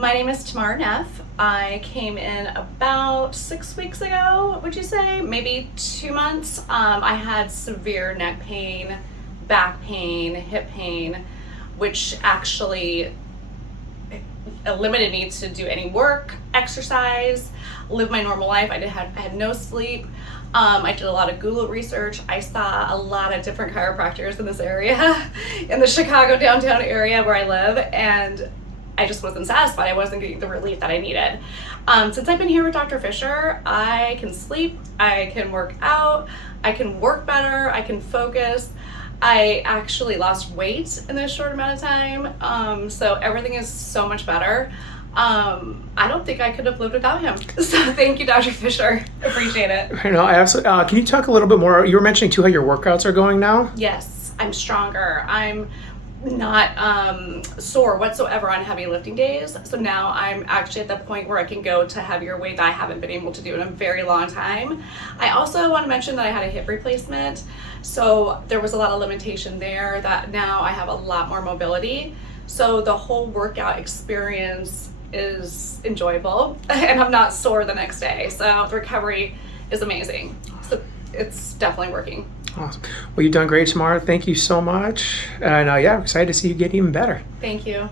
My name is Tamar. I came in about 6 weeks ago, would you say? Maybe 2 months. I had severe neck pain, back pain, hip pain, which actually limited me to do any work, exercise, live my normal life. I had no sleep. I did a lot of Google research. I saw a lot of different chiropractors in this area, in the Chicago downtown area where I live, and I just wasn't satisfied. I wasn't getting the relief that I needed. Since I've been here with Dr. Fisher, I can sleep, I can work out, I can work better, I can focus. I actually lost weight in this short amount of time, so everything is so much better. I don't think I could have lived without him. So thank you, Dr. Fisher. Appreciate it. I know, absolutely. Can you talk a little bit more? You were mentioning too how your workouts are going now. Yes, I'm stronger. I'm not sore whatsoever on heavy lifting days. So now I'm actually at the point where I can go to heavier weight that I haven't been able to do in a very long time. I also want to mention that I had a hip replacement. So there was a lot of limitation there that now I have a lot more mobility. So the whole workout experience is enjoyable and I'm not sore the next day. So the recovery is amazing. So it's definitely working. Awesome. Well, you've done great, Tamar. Thank you so much. And yeah, I'm excited to see you get even better. Thank you.